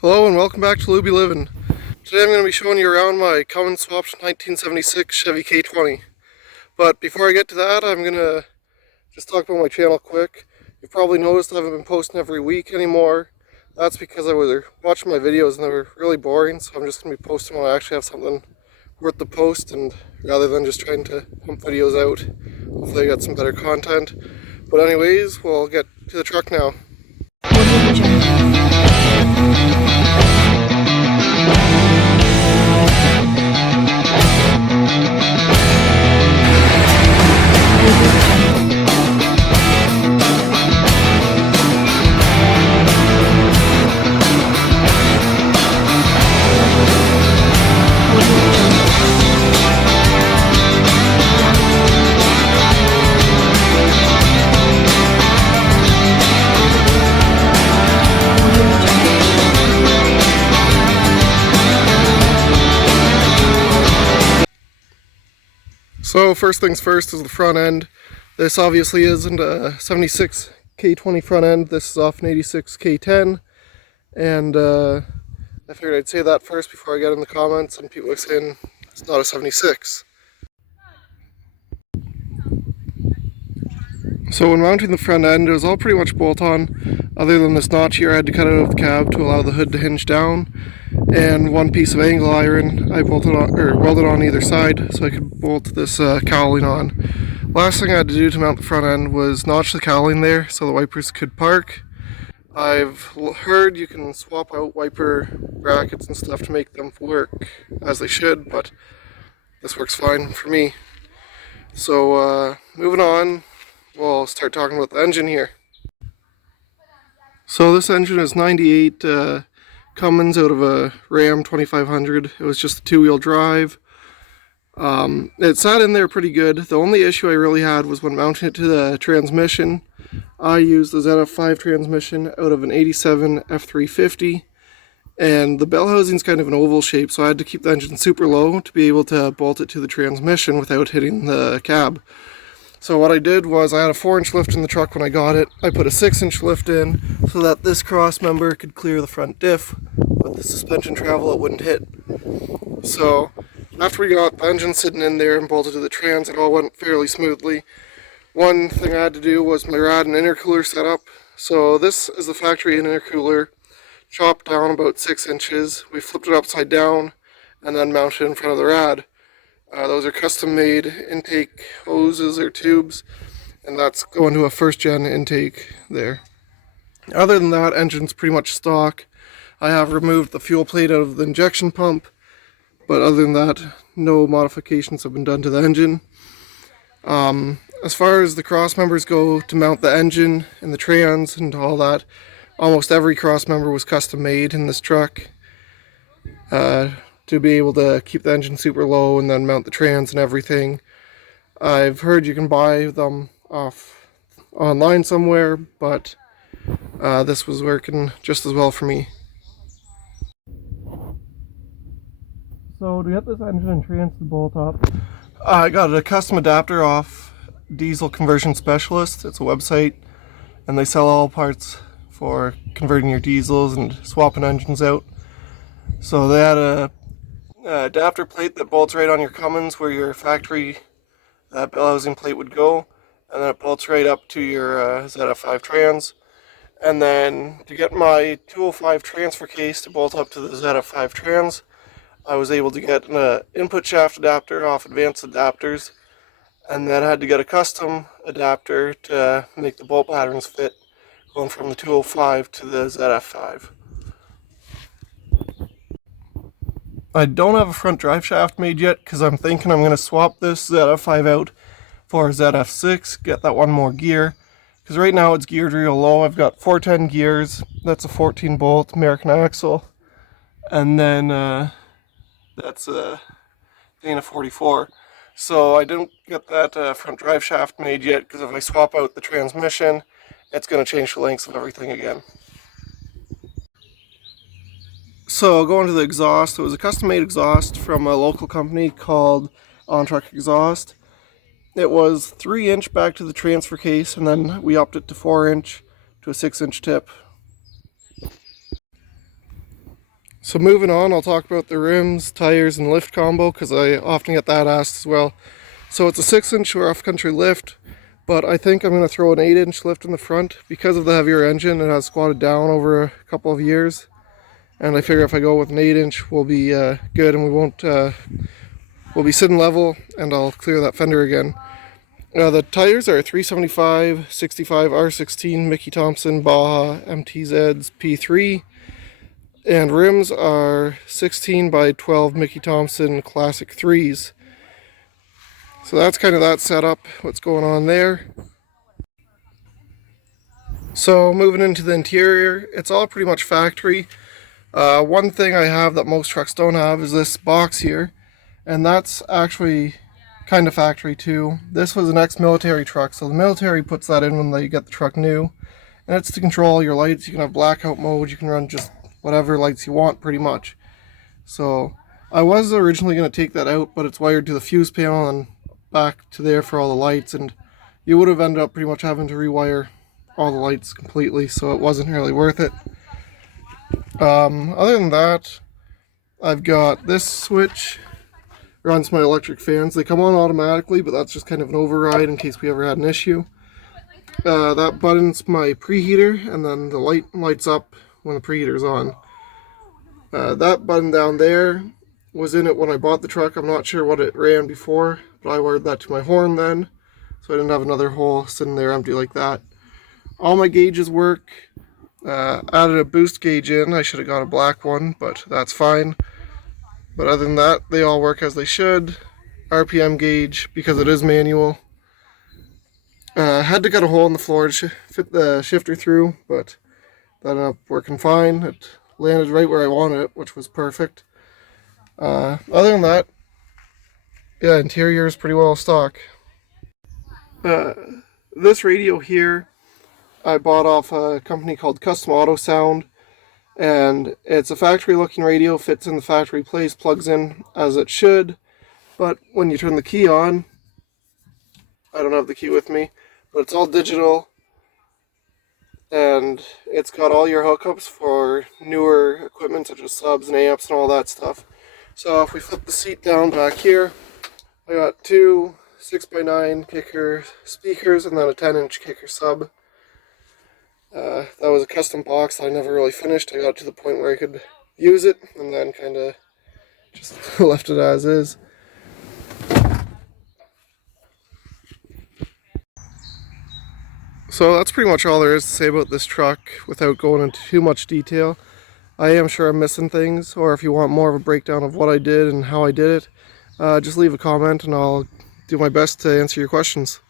Hello and welcome back to Luby Livin'. Today I'm going to be showing you around my Cummins swapped 1976 Chevy K20. But before I get to that, I'm going to just talk about my channel quick. You've probably noticed I haven't been posting every week anymore. That's because I was watching my videos and they were really boring, so I'm just going to be posting when I actually have something worth the post, and rather than just trying to pump videos out. Hopefully I got some better content. But anyways, we'll get to the truck now. So first things first is the front end. This obviously isn't a 76 K20 front end. This is off an 86 K10, and I figured I'd say that first before I get in the comments and people are saying it's not a 76. So when mounting the front end, it was all pretty much bolt-on, other than this notch here I had to cut out of the cab to allow the hood to hinge down, and one piece of angle iron I bolted on, or welded on either side so I could bolt this cowling on. Last thing I had to do to mount the front end was notch the cowling there so the wipers could park. I've heard you can swap out wiper brackets and stuff to make them work as they should, but this works fine for me. So moving on, we'll start talking about the engine here. So this engine is 98 Cummins out of a Ram 2500. It was just a two-wheel drive. It sat in there pretty good. The only issue I really had was when mounting it to the transmission. I used the ZF5 transmission out of an 87 F350, and the bell housing's kind of an oval shape, so I had to keep the engine super low to be able to bolt it to the transmission without hitting the cab. So what I did was I had a 4-inch lift in the truck when I got it. I put a 6-inch lift in so that this cross member could clear the front diff. With the suspension travel, it wouldn't hit. So after we got the engine sitting in there and bolted to the trans, it all went fairly smoothly. One thing I had to do was my rad and intercooler setup. So this is the factory intercooler, chopped down about 6 inches. We flipped it upside down and then mounted it in front of the rad. Those are custom made intake hoses or tubes, and that's going to a first gen intake there. Other than that, engine's pretty much stock. I have removed the fuel plate out of the injection pump, but other than that, no modifications have been done to the engine. As far as the cross members go to mount the engine and the trans and all that, almost every cross member was custom made in this truck. To be able to keep the engine super low and then mount the trans and everything. I've heard you can buy them off online somewhere, but this was working just as well for me. So to get this engine and trans to bolt up, I got a custom adapter off Diesel Conversion Specialist. It's a website, and they sell all parts for converting your diesels and swapping engines out. So they had a adapter plate that bolts right on your Cummins where your factory bell housing plate would go, and then it bolts right up to your ZF5 trans. And then to get my 205 transfer case to bolt up to the ZF5 trans, I was able to get an input shaft adapter off Advanced Adapters, and then I had to get a custom adapter to make the bolt patterns fit, going from the 205 to the ZF5. I don't have a front drive shaft made yet because I'm thinking I'm going to swap this ZF5 out for a ZF6, get that one more gear, because right now it's geared real low. I've got 410 gears, that's a 14 bolt American axle, and then that's a Dana 44. So I didn't get that front drive shaft made yet because if I swap out the transmission, it's going to change the lengths of everything again. So going to the exhaust, it was a custom made exhaust from a local company called On Truck Exhaust. It was 3-inch back to the transfer case, and then we upped it to 4-inch to a 6-inch tip. So moving on, I'll talk about the rims, tires, and lift combo, because I often get that asked as well. So it's a 6-inch rough country lift, but I think I'm going to throw an 8-inch lift in the front. Because of the heavier engine, it has squatted down over a couple of years, and I figure if I go with an 8-inch, we'll be good, and we'll be sitting level, and I'll clear that fender again. The tires are 375 65 R16 Mickey Thompson Baja MTZs P3. And rims are 16 by 12 Mickey Thompson Classic 3s. So that's kind of that setup, what's going on there. So moving into the interior, it's all pretty much factory. One thing I have that most trucks don't have is this box here. And that's actually kind of factory too. This was an ex-military truck, so the military puts that in when they get the truck new. And it's to control your lights. You can have blackout mode, you can run just whatever lights you want pretty much. So I was originally going to take that out, but it's wired to the fuse panel and back to there for all the lights, and you would have ended up pretty much having to rewire all the lights completely, so it wasn't really worth it. Other than that, I've got this switch, runs my electric fans. They come on automatically, but that's just kind of an override in case we ever had an issue. That button's my preheater, and then the light lights up when the preheater's on. That button down there was in it when I bought the truck. I'm not sure what it ran before, but I wired that to my horn then, so I didn't have another hole sitting there empty like that. All my gauges work. Added a boost gauge in. I should have got a black one, but that's fine. But other than that, they all work as they should. RPM gauge, because it is manual. Had to cut a hole in the floor to fit the shifter through, but that ended up working fine. It landed right where I wanted it, which was perfect. Other than that, yeah, interior is pretty well stock. This radio here, I bought off a company called Custom Auto Sound, and it's a factory looking radio, fits in the factory place, plugs in as it should, but when you turn the key on, I don't have the key with me, but it's all digital, and it's got all your hookups for newer equipment such as subs and amps and all that stuff. So if we flip the seat down back here, I got two 6x9 kicker speakers and then a 10-inch kicker sub. That was a custom box that I never really finished. I got to the point where I could use it and then kind of just left it as is. So that's pretty much all there is to say about this truck without going into too much detail. I am sure I'm missing things, or if you want more of a breakdown of what I did and how I did it, just leave a comment and I'll do my best to answer your questions.